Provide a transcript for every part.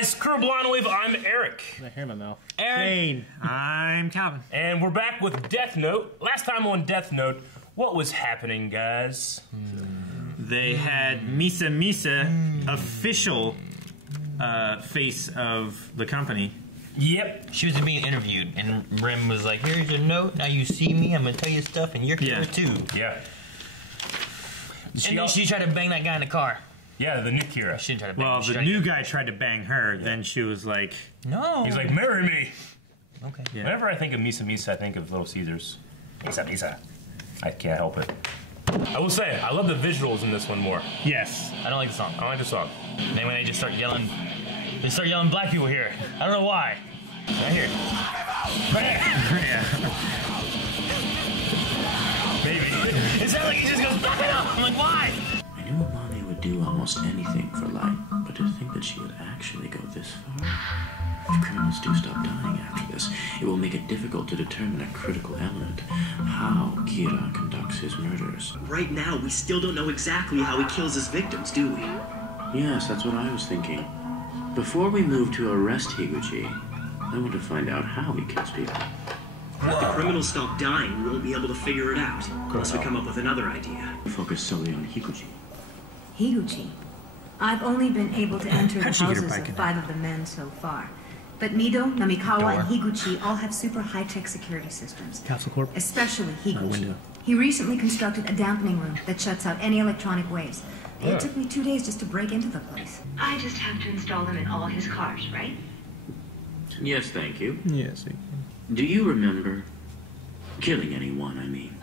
guys, Crew Blonde Wave, I'm Eric. I hear my mouth. Aaron. I'm Calvin. And we're back with Death Note. Last time on Death Note, what was happening, guys? They had Misa official face of the company. Yep. She was being interviewed, and Rim was like, here's your note, now you see me, I'm gonna tell you stuff, and you're here too. Yeah. And then she tried to bang that guy in the car. Yeah, the new Kira. She didn't try to bang him. Well, the new guy tried to bang her, then she was like... No. He's like, marry me. Okay. Yeah. Whenever I think of Misa Misa, I think of Little Caesars. Misa Misa. I can't help it. I will say, I love the visuals in this one more. Yes. I don't like the song. I don't like the song. And then when they just start yelling black people here. I don't know why. I hear it. Yeah. Maybe. It sounds like he just goes, back it up. I'm like, why? I knew Amani would do almost anything for light, but to think that she would actually go this far? If criminals do stop dying after this, it will make it difficult to determine a critical element, how Kira conducts his murders. Right now, we still don't know exactly how he kills his victims, do we? Yes, that's what I was thinking. Before we move to arrest Higuchi, I want to find out how he kills people. If the criminals stop dying, we won't be able to figure it out, unless we come up with another idea. Focus solely on Higuchi. Higuchi? I've only been able to enter the How'd you get her houses back of in 5 of the men so far. But Mido, Namikawa, and Higuchi all have super high-tech security systems. Castle Corp. Especially Higuchi. window. He recently constructed a dampening room that shuts out any electronic waves. It took me 2 days just to break into the place. I just have to install them in all his cars, right? Yes, thank you. Yes. Do you remember killing anyone, I mean?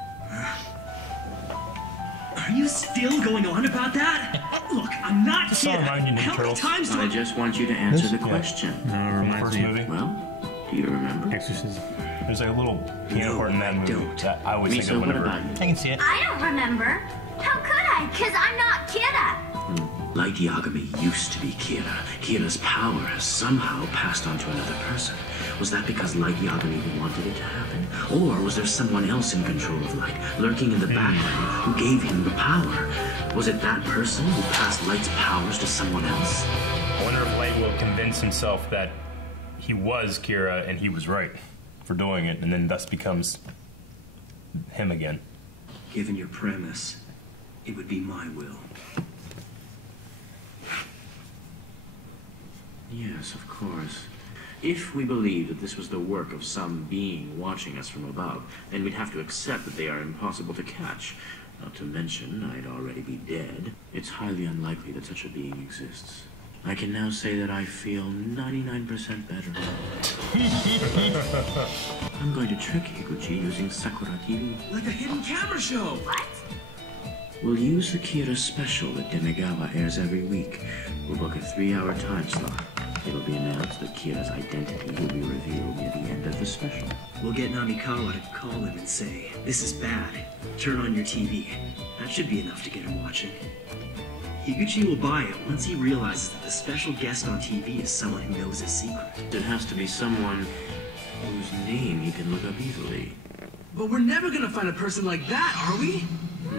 Are you still going on about that? Look, I'm not kidding. How many times do I just want you to answer the question. No, it reminds First me movie. Well, do you remember? Exorcism. There's like a little piano part in that movie that I always think Misa, of what whenever. about you? I can see it. I don't remember. How could I? Because I'm not Kira. Light Yagami used to be Kira. Kira's power has somehow passed on to another person. Was that because Light Yagami wanted it to happen? Or was there someone else in control of Light, lurking in the background, who gave him the power? Was it that person who passed Light's powers to someone else? I wonder if Light will convince himself that he was Kira and he was right for doing it, and then thus becomes him again. Given your premise, it would be my will. Yes, of course. If we believe that this was the work of some being watching us from above, then we'd have to accept that they are impossible to catch. Not to mention, I'd already be dead. It's highly unlikely that such a being exists. I can now say that I feel 99% better. I'm going to trick Higuchi using Sakura TV. Like a hidden camera show! What? We'll use the Kira special that Demegawa airs every week. We'll book a 3-hour time slot. It'll be announced that Kira's identity will be revealed near the end of the special. We'll get Namikawa to call him and say, this is bad. Turn on your TV. That should be enough to get him watching. Higuchi will buy it once he realizes that the special guest on TV is someone who knows his secret. It has to be someone whose name he can look up easily. But we're never gonna find a person like that, are we?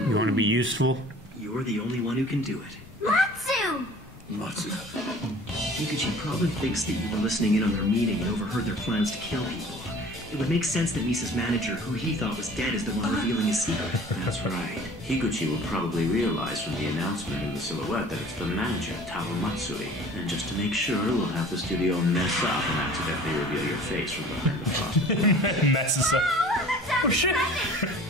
You want to be useful? You're the only one who can do it. Matsu! Matsu. Higuchi probably thinks that you were listening in on their meeting and overheard their plans to kill people. It would make sense that Misa's manager, who he thought was dead, is the one revealing his secret. That's right. Higuchi will probably realize from the announcement in the silhouette that it's the manager, Taro Matsui. And just to make sure, we'll have the studio mess up and accidentally reveal your face from behind the closet. Messes up. Oh, shit!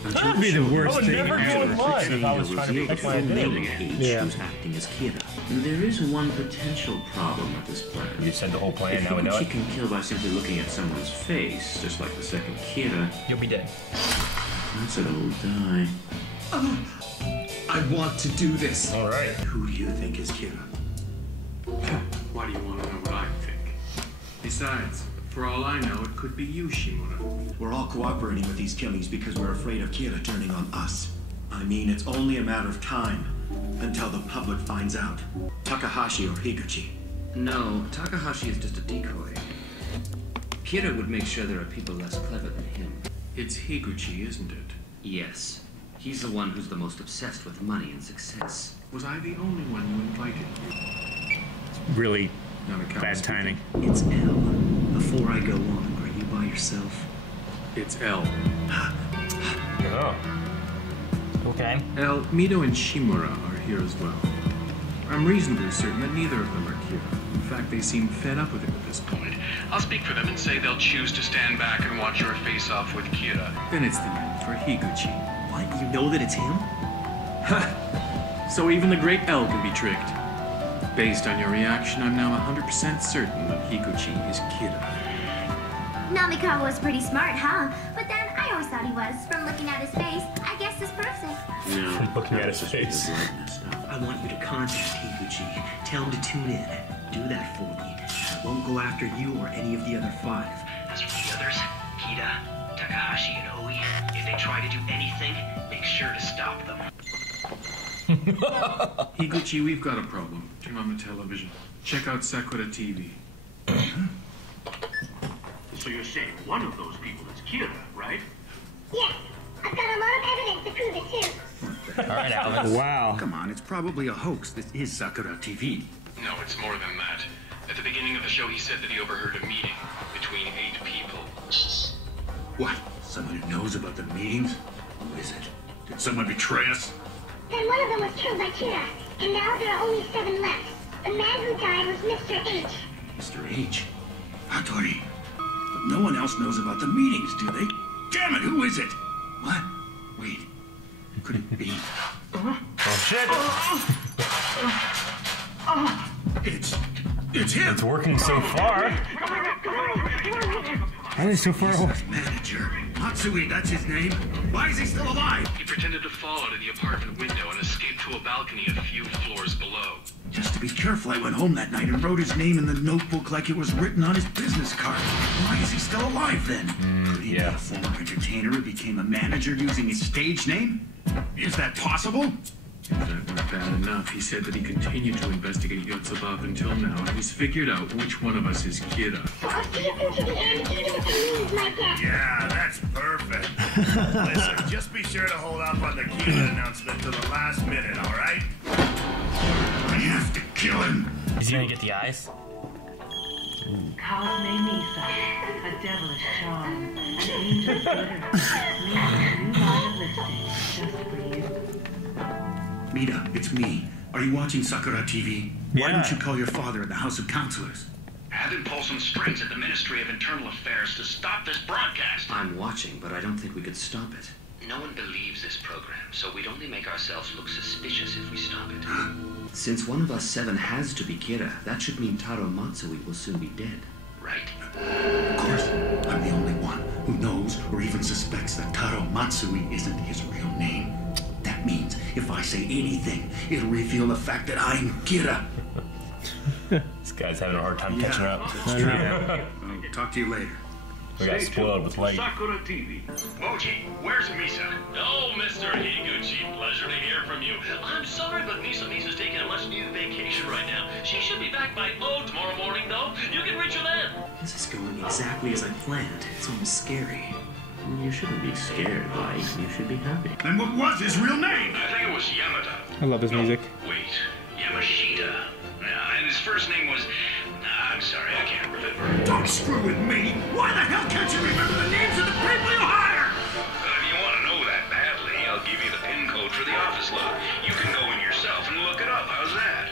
That would be the worst thing never do ever. it live if I was trying to Reveal make the the full plan. name of each who's acting as Kira. There is one potential problem with this plan. You said the whole plan, If now we know Higuchi it. can kill by simply looking at someone's face, just like the second Kira, You'll be dead. that's an old die. I want to do this. All right. Who do you think is Kira? Why do you want to know what I think? Besides, for all I know, it could be you, Shimura. We're all cooperating with these killings because we're afraid of Kira turning on us. I mean, it's only a matter of time until the public finds out. Takahashi or Higuchi. No, Takahashi is just a decoy. Kira would make sure there are people less clever than him. It's Higuchi, isn't it? Yes. He's the one who's the most obsessed with money and success. Was I the only one you invited? Really Namikawa Bad speaking. timing. It's L. Before I go on, are you by yourself? It's L. Oh. Okay. L, Mito and Shimura are here as well. I'm reasonably certain that neither of them are Kira. In fact, they seem fed up with it at this point. I'll speak for them and say they'll choose to stand back and watch your face off with Kira. Then it's the end for Higuchi. What? You know that it's him? So even the great L can be tricked. Based on your reaction, I'm now 100% certain that Higuchi is Kira. Namikawa was pretty smart, huh? But then I always thought he was. From looking at his face, I guess this proves it. No, Looking at his face. I want you to contact Higuchi. Tell him to tune in. Do that for me. I won't go after you or any of the other 5. As for the others, Kita, Takahashi, and Oi, if they try to do anything, make sure to stop them. Higuchi, we've got a problem. Turn on the television. Check out Sakura TV. So you're saying one of those people is Kira, right? Yes. I've got a lot of evidence to prove it, too. All right, Alvin. Wow. Come on, it's probably a hoax. This is Sakura TV. No, it's more than that. At the beginning of the show, he said that he overheard a meeting between 8 people. What? Someone who knows about the meetings? Who is it? Did someone betray us? Then one of them was killed by Kira, and now there are only 7 left. The man who died was Mr. H. Mr. H. Hattori. But no one else knows about the meetings, do they? Damn it, who is it? What? Wait. Who could it be? Oh, shit. It's him! It's working so far. Why are they so far away? Manager. Matsui, that's his name. Why is he still alive? He pretended to fall out of the apartment window and escaped to a balcony a few floors below. Just to be careful, I went home that night and wrote his name in the notebook like it was written on his business card. Why is he still alive then? Could he be a former entertainer who became a manager using his stage name? Is that possible? If that weren't bad enough, he said that he continued to investigate Yotsuba up until now, and he's figured out which one of us is Kira. So I'll see you through to the end, even if it means my death. Yeah, that's perfect. Listen, just be sure to hold off on the Kira announcement till the last minute, all right? I have to kill him. Is he gonna get the eyes? Cosme Misa, a devilish charm, an angel's glitter, leading a new line of lipstick just for you. Mita, it's me. Are you watching Sakura TV? Why don't you call your father at the House of Counselors? Have him pull some strings at the Ministry of Internal Affairs to stop this broadcast. I'm watching, but I don't think we could stop it. No one believes this program, so we'd only make ourselves look suspicious if we stop it. Since one of us 7 has to be Kira, that should mean Taro Matsui will soon be dead. Right. Of course, I'm the only one who knows or even suspects that Taro Matsui isn't his real name. That means if I say anything, it'll reveal the fact that I'm Kira. This guy's having a hard time catching up. That's true. I'll talk to you later. We got spoiled with light. Sakura TV. Moji, where's Misa? Oh, Mr. Higuchi, pleasure to hear from you. I'm sorry, but Misa's taking a much-needed vacation right now. She should be back by, tomorrow morning, though. You can reach her then. This is going exactly as I planned. It's almost scary. You shouldn't be scared, Light. You should be happy. And what was his real name? I think it was Yamada. I love his music. Wait, Yamashita. And his first name was... I'm sorry, I can't remember. Don't screw with me! Why the hell can't you remember the names of the people you hire? But if you want to know that badly, I'll give you the PIN code for the office log. You can go in yourself and look it up. How's that?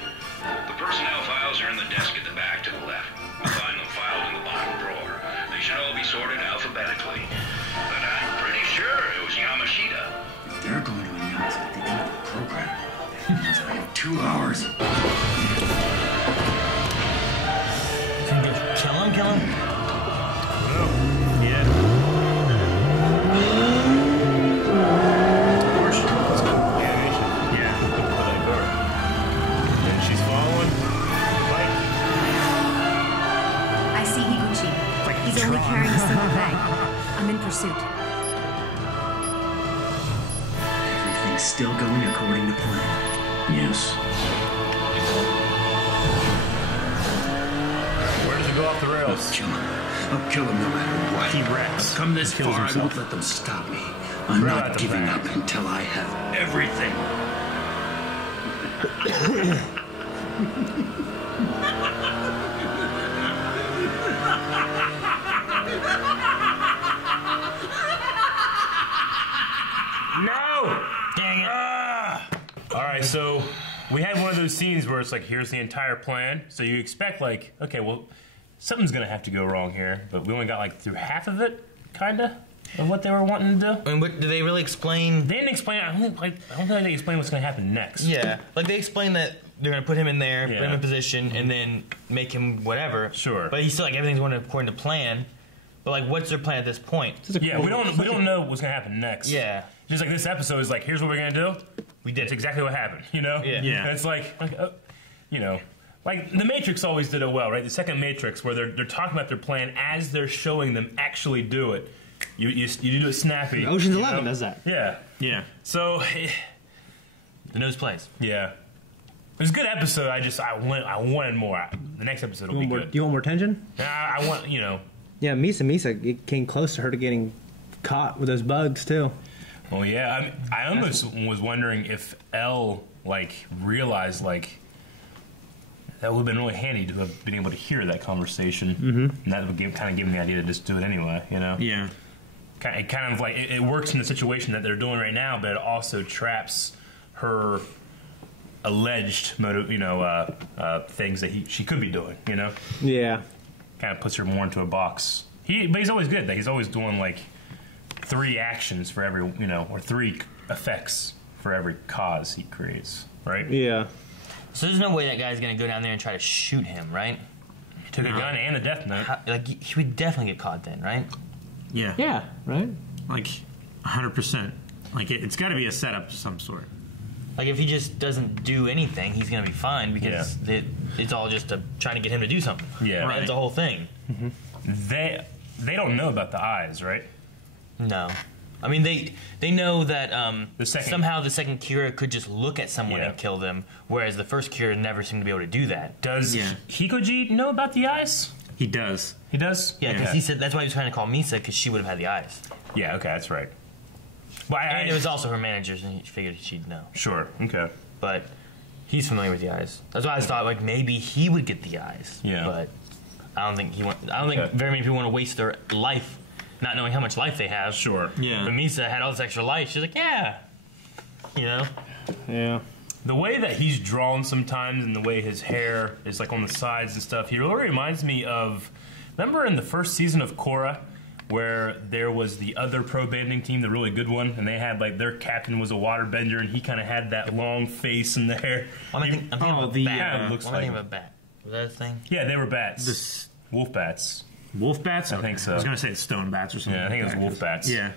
The personnel files are in the desk at the back to the left. You'll find them filed in the bottom drawer. They should all be sorted alphabetically. But I'm pretty sure it was Yamashita. If they're going to announce it at the end of the program, that means I have 2 hours. Kill him, kill him. Yeah. Yeah. And she's following. I see Higuchi. He's only carrying a single bag. I'm in pursuit. Everything's still going according to plan. Yes. Where does it go off the rails? I'll kill him no matter what. He wrecks. I've come this Kills far, himself. I won't let them stop me. I'm Right not at the giving back. up until I have everything. we had one of those scenes where it's like, here's the entire plan. So you expect like, okay, well, something's gonna have to go wrong here, but we only got like through half of it, kinda, of what they were wanting to do. I mean, what, do they really explain? They didn't explain. I don't think they explained what's gonna happen next. Yeah, like they explained that they're gonna put him in there, put him in position, and then make him whatever. Sure. But he's still like everything's going according to plan. But like, what's their plan at this point? Yeah, we don't know what's gonna happen next. Yeah. Just like this episode is like, here's what we're gonna do. We did. It's exactly what happened. You know. Yeah. And it's like you know. Like, the Matrix always did it well, right? The second Matrix, where they're talking about their plan as they're showing them actually do it. You do it snappy. Ocean's 11 does that. Yeah. Yeah. So, the nose plays. Yeah. It was a good episode. I wanted more. The next episode will be good. Do you want more tension? I want, Yeah, Misa, it came close to her to getting caught with those bugs, too. Well, yeah. I almost was wondering if Elle, realized, that would have been really handy to have been able to hear that conversation. Mm-hmm. And that would kind of give me the idea to just do it anyway, Yeah. It kind of it works in the situation that they're doing right now, but it also traps her alleged things that she could be doing, Yeah. Kind of puts her more into a box. But he's always good. He's always doing 3 actions for every, or 3 effects for every cause he creates, right? Yeah. So there's no way that guy's gonna go down there and try to shoot him, right? He took a gun and a death note. He would definitely get caught then, right? Yeah. Yeah, right? 100%. It's got to be a setup of some sort. If he just doesn't do anything, he's gonna be fine because it's all just trying to get him to do something. Yeah. Right? That's the whole thing. Mm-hmm. They don't know about the eyes, right? No. I mean, they know that somehow the second Kira could just look at someone and kill them, whereas the first Kira never seemed to be able to do that. Does Hikoji know about the eyes? He does. He does? Yeah, because he said that's why he was trying to call Misa, because she would have had the eyes. Yeah, okay, that's right. And it was also her managers, and he figured she'd know. Sure, okay. But he's familiar with the eyes. That's why I thought maybe he would get the eyes. Yeah. But I don't think very many people want to waste their life not knowing how much life they have. Sure. Yeah. But Misa had all this extra life. She's like, yeah. Yeah. The way that he's drawn sometimes and the way his hair is on the sides and stuff, he really reminds me of, remember in the first season of Korra, where there was the other pro bending team, the really good one, and they had their captain was a waterbender, and he kind of had that long face and the hair. I'm thinking of a bat. Looks I'm thinking of a bat. Was that a thing? Yeah, they were bats. Wolf bats. Wolf bats? I think so. I was going to say it's stone bats or something. Yeah, I think it was wolf bats. Yeah.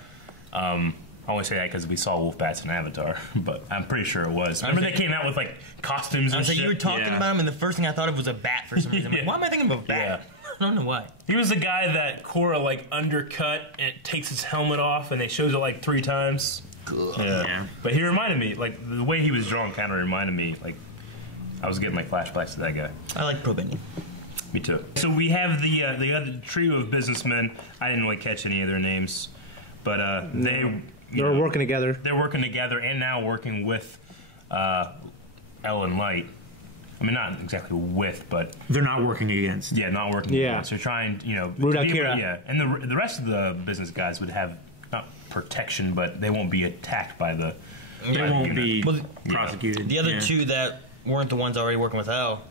I always say that because we saw wolf bats in Avatar, but I'm pretty sure it was. Remember they came out with costumes and shit? You were talking about him, and the first thing I thought of was a bat for some reason. Why am I thinking of a bat? Yeah. I don't know why. He was the guy that Korra undercut and it takes his helmet off and they shows it 3 times. Yeah. But he reminded me, the way he was drawn kind of reminded me, I was getting flashbacks to that guy. I like pro bending. Me too. So we have the other trio of businessmen. I didn't really catch any of their names, but they're working together. They're working together and now working with Ellen Light. I mean, not exactly with, but they're not working against. Yeah, not working against. They're trying, Root out Kira. Yeah, and the rest of the business guys would have not protection, but they won't be attacked by the. They won't be prosecuted. The other 2 that weren't the ones already working with Elle,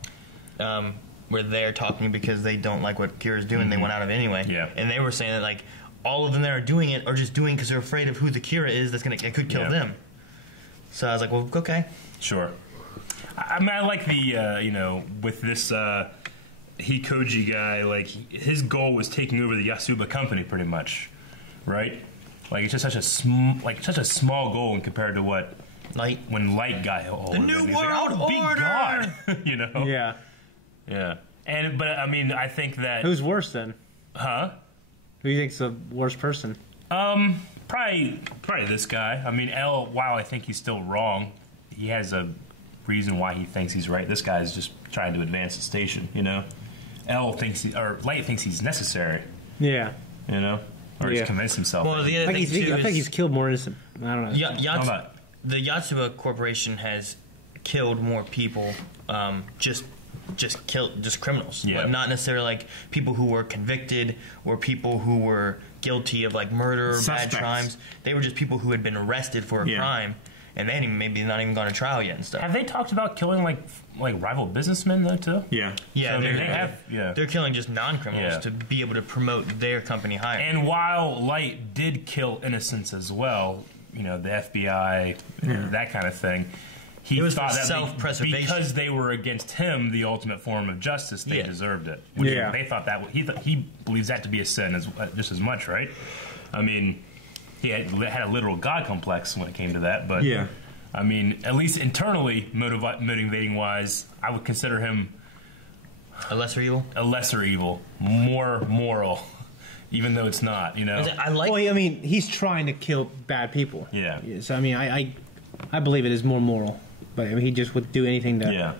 were there talking because they don't like what Kira's doing. Mm-hmm. They went out of it anyway. Yeah, and they were saying that all of them that are doing it are just doing because they're afraid of who the Kira is it could kill them. So I was like, well, okay, sure. I mean, I like the, with this Hikoji guy, his goal was taking over the Yasuba company pretty much, right? It's just such a small goal in compared to what when Light got hold of it. The New World Order! God, Yeah. Yeah. But, I mean, I think that... Who's worse, then? Huh? Who do you think's the worst person? Probably this guy. I mean, Elle, while I think he's still wrong, he has a reason why he thinks he's right. This guy's just trying to advance the station, Elle thinks Light thinks he's necessary. Yeah. Or he's convinced himself. Well, the other thing too I think he's killed more innocent. I don't know. The Yatsuba Corporation has killed more people, just criminals. Yeah. Not necessarily people who were convicted or people who were guilty of murder or bad crimes. They were just people who had been arrested for a crime. and they hadn't maybe not even gone to trial yet and stuff. Have they talked about killing like rival businessmen though too? Yeah. Yeah, So they have. Yeah. They're killing just non-criminals Yeah. to be able to promote their company higher. And while Light did kill innocents as well, you know, the FBI, that kind of thing, he It was thought for that self-preservation. because they were against him, the ultimate form of justice, they Yeah. deserved it. Yeah. They thought that he believes that to be a sin just as much, right? I mean, he had a literal God complex when it came to that, but Yeah. I mean, at least internally, motivating wise, I would consider him a lesser evil. A lesser evil, more moral, even though it's not. You know, Well, I mean, he's trying to kill bad people. Yeah. So I mean, I believe it is more moral, but I mean, he just would do anything to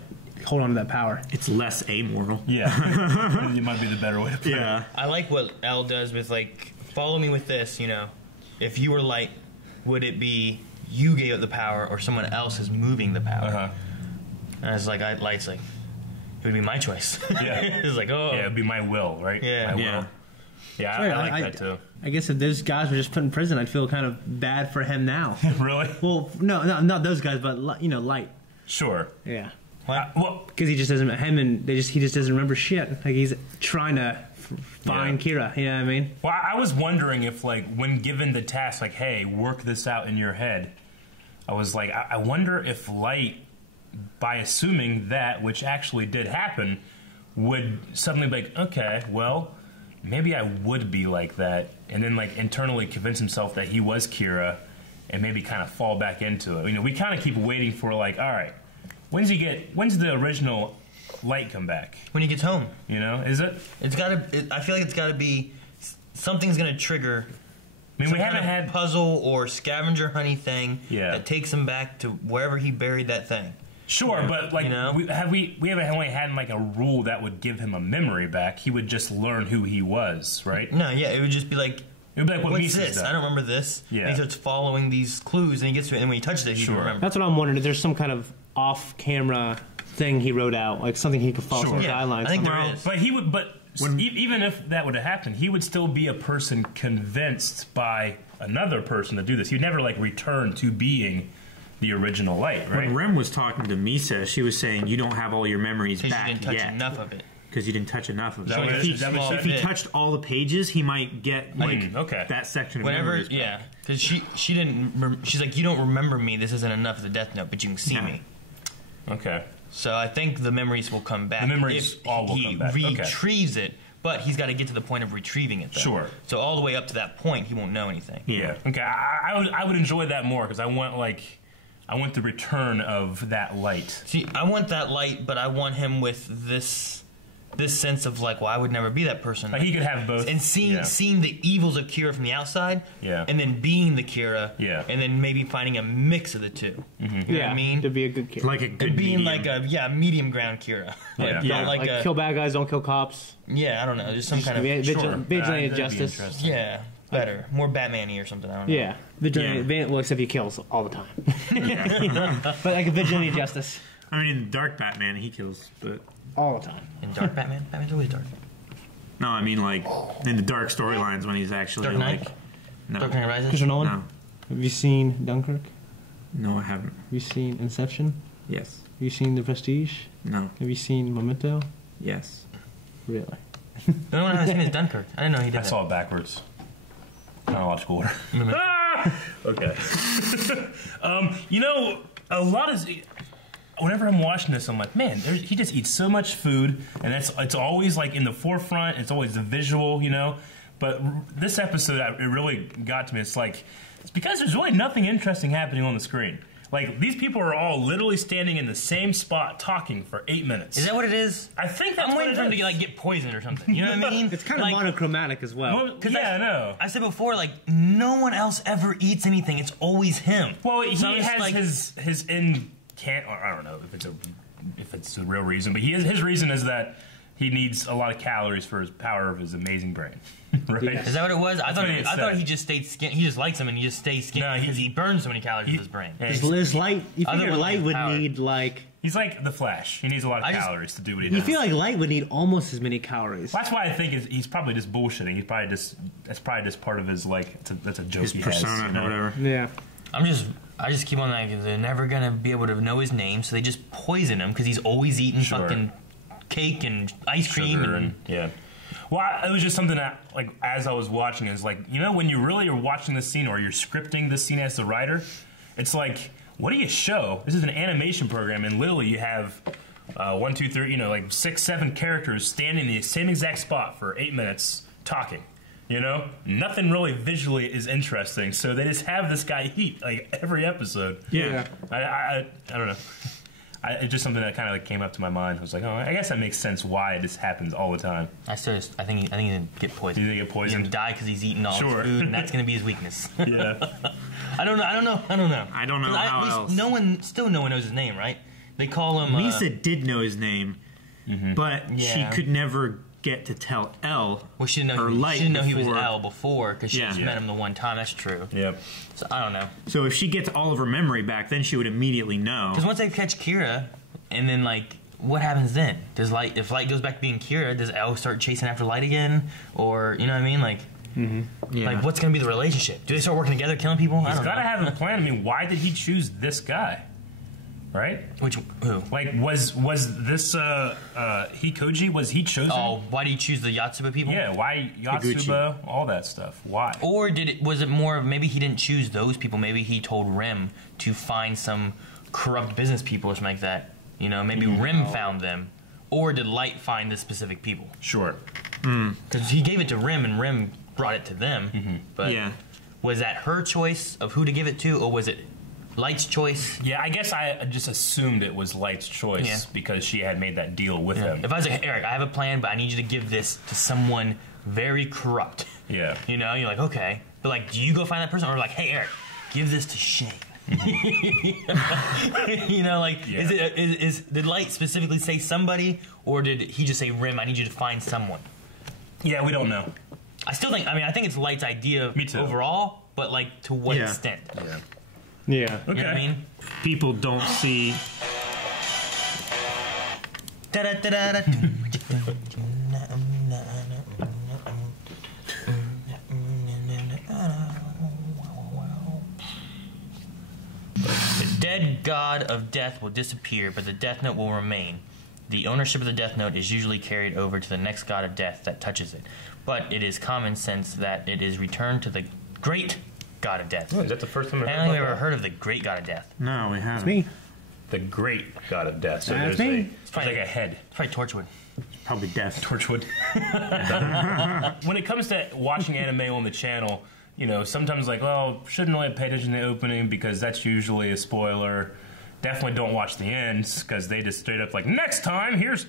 hold on to that power. It's less amoral. Yeah. It might be the better way to put it. I like what L does with like, follow me with this. You know, if you were Light, would it be you gave up the power or someone else is moving the power? And it's like, Light's like, it would be my choice. Yeah. It's like, oh. Yeah, it'd be my will, right? Yeah. My will. Yeah. Yeah, Sorry, I like that too. I guess if those guys were just put in prison, I'd feel kind of bad for him now. Really? Well, no, not those guys, but you know, Light. Sure. Yeah. Well, because he just doesn't. He just doesn't remember shit. Like he's trying to find Kira. You know what I mean? Well, I was wondering if, like, when given the task, like, hey, work this out in your head, I was like, I wonder if Light, by assuming that, which actually did happen, would suddenly be like, okay, well, maybe I would be like that, and then like internally convince himself that he was Kira, and maybe kind of fall back into it. You know, we kind of keep waiting for like, all right, when's the original Light come back? When he gets home. You know, is it? It's gotta. I feel like it's gotta be something's gonna trigger. I mean, we haven't kind of had puzzle or scavenger honey thing that takes him back to wherever he buried that thing. Sure, but like, we haven't only had like a rule that would give him a memory back. He would just learn who he was, right? No, yeah, it would just be like, what what's Misa's this? done. I don't remember this. Yeah. And he starts following these clues, and he gets to it, and when he touches it, he can remember. That's what I'm wondering. If there's some kind of off-camera thing he wrote out, like something he could follow some guidelines. I think there is. But he would. But even if that would have happened, he would still be a person convinced by another person to do this. He'd never like return to being the original Light, right? When Rem was talking to Misa, she was saying you don't have all your memories back you didn't touch yet. enough of it. Because you didn't touch enough of it. So If he touched all the pages, he might get like okay. that section of Whenever, memories back. yeah, because she didn't. She's like, you don't remember me. This isn't enough of the Death Note, but you can see me. Okay. So I think the memories will come back. The memories if all will he come back. Okay. retrieves it, but he's got to get to the point of retrieving it. Though. Sure. So all the way up to that point, he won't know anything. Yeah. Okay. I would enjoy that more because I want the return of that Light. See, I want that Light, but I want him with this sense of like, well, I would never be that person. Like he could have both. And seeing the evils of Kira from the outside, and then being the Kira, and then maybe finding a mix of the two. Mm-hmm. You know what I mean? To be a good Kira. Like a good being medium. like a medium ground Kira. Like kill bad guys, don't kill cops. Yeah, I don't know. Just some kind of vigilante justice. Yeah, better, more Batman-y or something. I don't know. Yeah, vigilante. Well, except he kills all the time. But like a vigilante justice. I mean, in Dark Batman, he kills, but all the time. In Dark Batman, Batman's always dark. No, I mean like in the dark storylines when he's actually Dark Knight? like no. Dark Knight Rises? Christopher Nolan? No. Have you seen Dunkirk? No, I haven't. Have you seen Inception? Yes. Have you seen The Prestige? No. Have you seen Memento? Yes. Really? The only one I haven't seen is Dunkirk. I didn't know he did I that. saw it backwards. Chronological order. Okay. You know, a lot of. Whenever I'm watching this, I'm like, man, he just eats so much food, and it's always like in the forefront. It's always the visual, you know. But this episode, it really got to me. It's like it's because there's really nothing interesting happening on the screen. Like these people are all literally standing in the same spot talking for 8 minutes. Is that what it is? I think that's I'm waiting for him it to is. get poisoned or something. You know what I mean? It's kind of monochromatic as well. Yeah, I know. I said before, like no one else ever eats anything. It's always him. Well, he So it's has like, his I don't know if it's a real reason, but his reason is that he needs a lot of calories for his power of his amazing brain. Right? Yeah. Is that what it was? I That's what thought said. he just stayed skinny. He just likes him and he just stays skinny because he burns so many calories with his brain. His Light, you Other figure ones Light have would power. need like. He's like the Flash. He needs a lot of calories to do what he You does. feel like Light would need almost as many calories. That's why I think he's probably just bullshitting. That's probably just part of his like. That's a joke. His he persona has, you know? or whatever. Yeah. I just keep on like they're never gonna be able to know his name, so they just poison him because he's always eating fucking cake and ice cream and yeah. Well, it was just something that, like, as I was watching, is like, you know, when you really are watching this scene or you're scripting this scene as the writer, it's like, what do you show? This is an animation program, and literally you have 1, 2, 3, you know, like 6, 7 characters standing in the same exact spot for 8 minutes talking. You know, nothing really visually is interesting, so they just have this guy eat like every episode. Yeah. I don't know. It's just something that kind of like came up to my mind. I was like, oh, I guess that makes sense why this happens all the time. I think he's gonna get poisoned. He's gonna get poisoned? He's gonna die because he's eating all his food, and that's gonna be his weakness. Yeah. I don't know. I don't know how else. No one knows his name, right? They call him. Misa did know his name, but she could never get to tell Elle. Well, she didn't know he was Elle before because she just met him the one time. That's true. Yep. So I don't know. So if she gets all of her memory back, then she would immediately know. Because once they catch Kira, and then like, what happens then? If Light goes back to being Kira, does Elle start chasing after Light again, or you know what I mean? Like, like what's gonna be the relationship? Do they start working togetger, killing people? He's gotta have a plan. I mean, why did he choose this guy? Right? Who? Like, was this Hikoji? Was he chosen? Oh, why did he choose the Yotsuba people? Yeah, why Yotsuba? All that stuff. Why? Or was it more of maybe he didn't choose those people? Maybe he told Rim to find some corrupt business people or something like that. You know, maybe Rim found them. Or did Light find the specific people? Sure. Because he gave it to Rim and Rim brought it to them. But was that her choice of who to give it to, or was it Light's choice? Yeah, I guess I just assumed it was Light's choice because she had made that deal with him. If I was like, Eric, I have a plan, but I need you to give this to someone very corrupt. Yeah. You know, you're like, okay. But like, do you go find that person? Or like, hey, Eric, give this to Shane. You know, like, did Light specifically say somebody, or did he just say, Rim, I need you to find someone? Yeah, we don't know. I think it's Light's idea overall, but like, to what extent? Yeah. You know what I mean? People don't see. The dead god of death will disappear, but the Death Note will remain. The ownership of the Death Note is usually carried over to the next god of death that touches it, but it is common sense that it is returned to the great god of death. Oh, is that the first time I don't think we've ever heard of the great god of death. No, we haven't. It's me. The great god of death. So That's there's me. it's like a head. It's probably Torchwood. Probably death. Torchwood. When it comes to watching anime on the channel, you know, sometimes like, well, shouldn't really pay attention to the opening because that's usually a spoiler. Definitely don't watch the ends because they just straight up like, next time, here's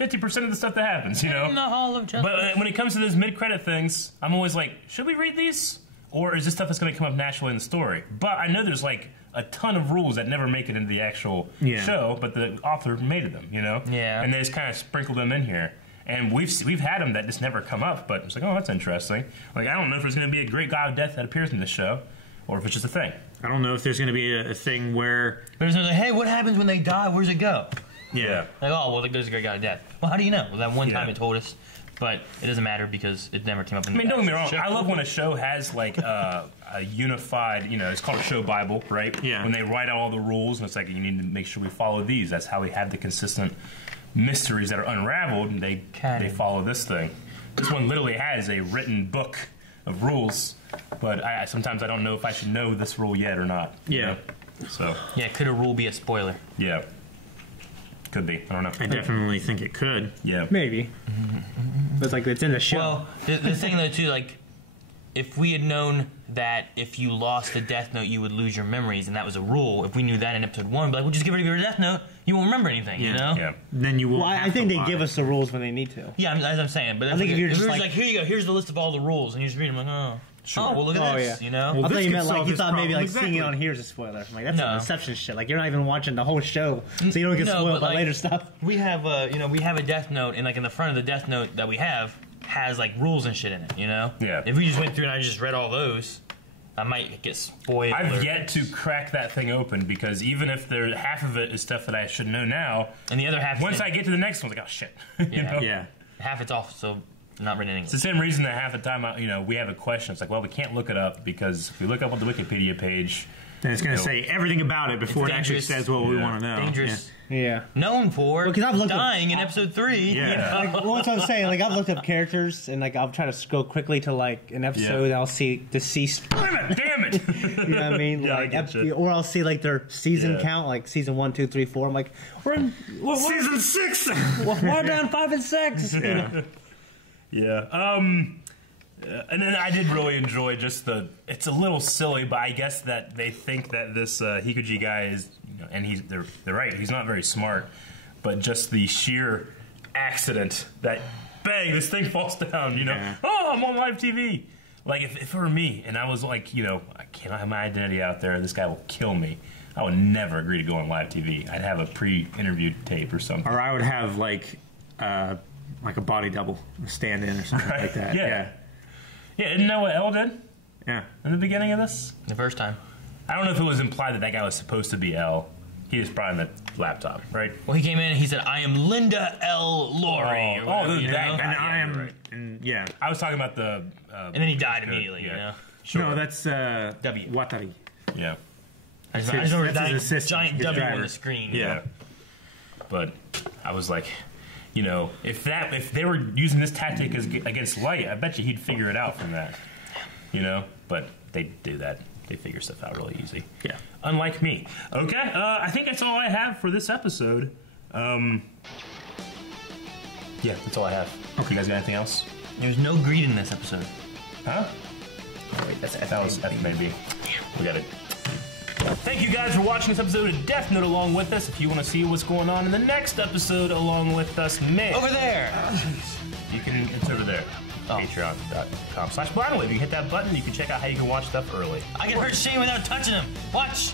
50% of the stuff that happens, you know? In the Hall of Justice. But when it comes to those mid-credit things, I'm always like, should we read these? Or is this stuff that's going to come up naturally in the story? But I know there's like a ton of rules that never make it into the actual show, but the author made them, you know? Yeah. And they just kind of sprinkled them in here. And we've had them that just never come up, but it's like, oh, that's interesting. Like, I don't know if there's going to be a great god of death that appears in this show, or if it's just a thing. I don't know if there's going to be a thing where there's like, hey, what happens when they die? Where's it go? Yeah. Like, oh, well, there's a great god of death. Well, how do you know? Well, that one time it told us, but it doesn't matter because it never came up in the don't get me wrong. I love when a show has like a unified, you know, it's called a show Bible, right? Yeah. When they write out all the rules, and it's like, you need to make sure we follow these. That's how we have the consistent mysteries that are unraveled, and they follow this thing. This one literally has a written book of rules, but sometimes I don't know if I should know this rule yet or not. Yeah. So. Yeah, could a rule be a spoiler? Yeah. Could be. I don't know. I definitely think it could. Yeah. Maybe. It's like it's in the show. Well, the thing though too, like, if we had known that if you lost the Death Note, you would lose your memories, and that was a rule. If we knew that in episode 1, but like, we'll just give her your Death Note. You won't remember anything, you know? Yeah. Then you will. Well, I think they give us the rules when they need to. Yeah, as I'm saying. But I think if you're just like, here you go, here's the list of all the rules, and you just read them like, oh. Sure. Oh, well, look at this, you know? Well, I thought you meant like, you thought maybe like exactly. seeing it on here is a spoiler. I'm like, that's some Inception shit. Like, you're not even watching the whole show, so you don't get spoiled by later stuff. We have, we have a Death Note, and like in the front of the Death Note that we have has like rules and shit in it, you know? Yeah. If we just went through and I just read all those, I might get spoiled. I've yet to crack that thing open because even if there half of it is stuff that I should know now, and the other half, once I get to the next one, I'm like, oh shit. You know? Yeah. Half it's off, so not written in English. It's the same reason that half the time, we have a question. It's like, well, we can't look it up because if we look up on the Wikipedia page, Then it's going to say everything about it before it actually says what we want to know. Dangerous. Yeah. Known for Because I've looked dying in episode 3. Yeah. Like, well, that's what I'm saying. Like, I've looked up characters, and like I'll try to scroll quickly to like an episode. And I'll see deceased. Damn it! You know what I mean? Yeah, like, I get you. or I'll see like their season Yeah. count, like season 1, 2, 3, 4. I'm like, we're in Season 6! we're down 5 and 6. Yeah. Yeah. And then I did really enjoy just it's a little silly, but I guess that they think that this Hikuji guy is, and they're right, he's not very smart, but just the sheer accident that, bang, this thing falls down, oh, I'm on live TV. Like, if it were me, and I was like, I cannot have my identity out there, this guy will kill me, I would never agree to go on live TV. I'd have a pre-interviewed tape or something. Or I would have, like a body double, a stand-in or something like that. Yeah, isn't that what Elle did? Yeah. In the beginning of this? The first time. I don't know if it was implied that guy was supposed to be Elle. He was probably on the laptop, right? Well, he came in and he said, I am Linda L. Laurie. That guy. And I am... Right. I was talking about the... and then he died immediately, Sure. No, that's W. Watari. Yeah. I just remember that's his that assistant, giant his W driver. on the screen. Yeah. But I was like, if they were using this tactic against Light, I bet you he'd figure it out from that. But they do that. They figure stuff out really easy. Yeah. Unlike me. Okay, I think that's all I have for this episode. Yeah, that's all I have. Okay. You guys got anything else? There's no greed in this episode. Huh? Oh, wait, that was F maybe. We got it. Thank you guys for watching this episode of Death Note along with us. If you want to see what's going on in the next episode along with us, Over there! It's over there. Patreon.com/BlindWave. You can hit that button. You can check out how you can watch stuff early. I can hurt Shane without touching him. Watch!